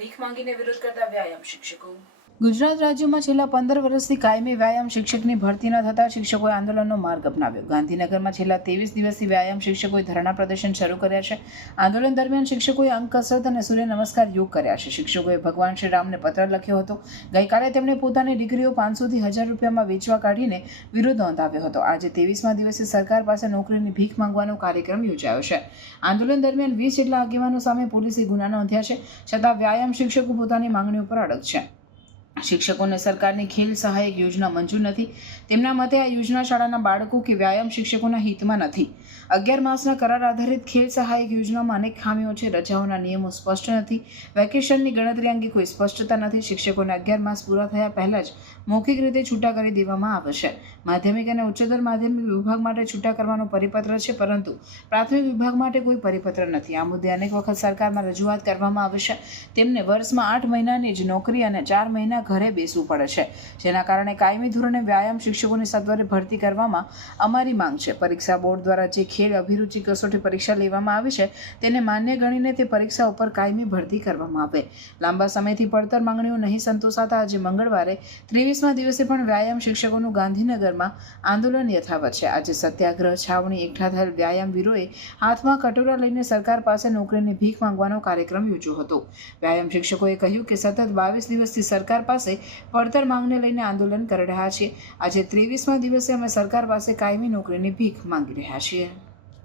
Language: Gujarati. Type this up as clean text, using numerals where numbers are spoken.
ભીખ માંગીને વિરોધ કરતા વ્યાયામ શિક્ષકો। ગુજરાત રાજ્યમાં છેલ્લા 15 વર્ષથી કાયમી વ્યાયામ શિક્ષકની ભરતી ન થતા શિક્ષકોએ આંદોલનનો માર્ગ અપનાવ્યો। ગાંધીનગરમાં છેલ્લા 23 દિવસથી વ્યાયામ શિક્ષકોએ ધરણા પ્રદર્શન શરૂ કર્યા છે। આંદોલન દરમિયાન શિક્ષકોએ અંક કસરત અને સૂર્ય નમસ્કાર યોગ કર્યા છે। શિક્ષકોએ ભગવાન શ્રી રામને પત્ર લખ્યો હતો। ગઈકાલે તેમણે પોતાની ડિગ્રીઓ 500 થી 1000 રૂપિયામાં વેચવા કાઢીને વિરોધ નોંધાવ્યો હતો। આજે 23મા દિવસે સરકાર પાસે નોકરીની ભીખ માંગવાનો કાર્યક્રમ યોજાયો છે। આંદોલન દરમિયાન 20 જેટલા આગેવાનો સામે પોલીસે ગુના નોંધ્યા છે, છતાં વ્યાયામ શિક્ષકો પોતાની માંગણીઓ પર અડગ છે। શિક્ષકોને સરકારની ખેલ સહાયક યોજના મંજૂર નથી। તેમના મતે આ યોજના શાળાના બાળકો કે વ્યાયામ શિક્ષકોના હિતમાં નથી। 11 માસના કરાર આધારિત ખેલ સહાયક યોજનામાં અનેક ખામીઓ છે। રજાઓના નિયમો સ્પષ્ટ નથી। વેકેશનની ગણતરી અંગે કોઈ સ્પષ્ટતા નથી। શિક્ષકોને 11 માસ પૂરા થયા પહેલા જ મૌખિક રીતે છૂટા કરી દેવામાં આવે છે। માધ્યમિક અને ઉચ્ચતર માધ્યમિક વિભાગ માટે છૂટા કરવાનો પરિપત્ર છે, પરંતુ પ્રાથમિક વિભાગ માટે કોઈ પરિપત્ર નથી। આ મુદ્દે અનેક વખત સરકારમાં રજૂઆત કરવામાં આવે છે। તેમને વર્ષમાં 8 મહિનાની જ નોકરી અને 4 મહિના ઘરે બેસવું પડે છે, જેના કારણે કાયમી ધોરણે વ્યાયામ શિક્ષકોની સત્વરે ભરતી કરવામાં અમારી માંગ છે। પરીક્ષા બોર્ડ દ્વારા જે ખેલ અભિરુચિ કસોટી પરીક્ષા લેવામાં આવે છે, તેને માન્ય ગણીને તે પરીક્ષા ઉપર કાયમી ભરતી કરવામાં આવે। લાંબા સમયથી પડતર માંગણીઓ નહીં સંતોષાતા આજે મંગળવારે 23મા દિવસે પણ વ્યાયામ શિક્ષકોનું ગાંધીનગરમાં આંદોલન યથાવત છે। આજે સત્યાગ્રહ છાવણી એકઠા થયેલ વ્યાયામવીરોએ હાથમાં કટોરા લઈને સરકાર પાસે નોકરીની ભીખ માંગવાનો કાર્યક્રમ યોજ્યો હતો। વ્યાયામ શિક્ષકોએ કહ્યું કે સતત 22 દિવસથી સરકાર પાસે પડતર માંગને લઈને આંદોલન કરી રહ્યા છીએ। આજે 23મા દિવસે અમે સરકાર પાસે કાયમી નોકરીની ભીખ માંગી રહ્યા છીએ।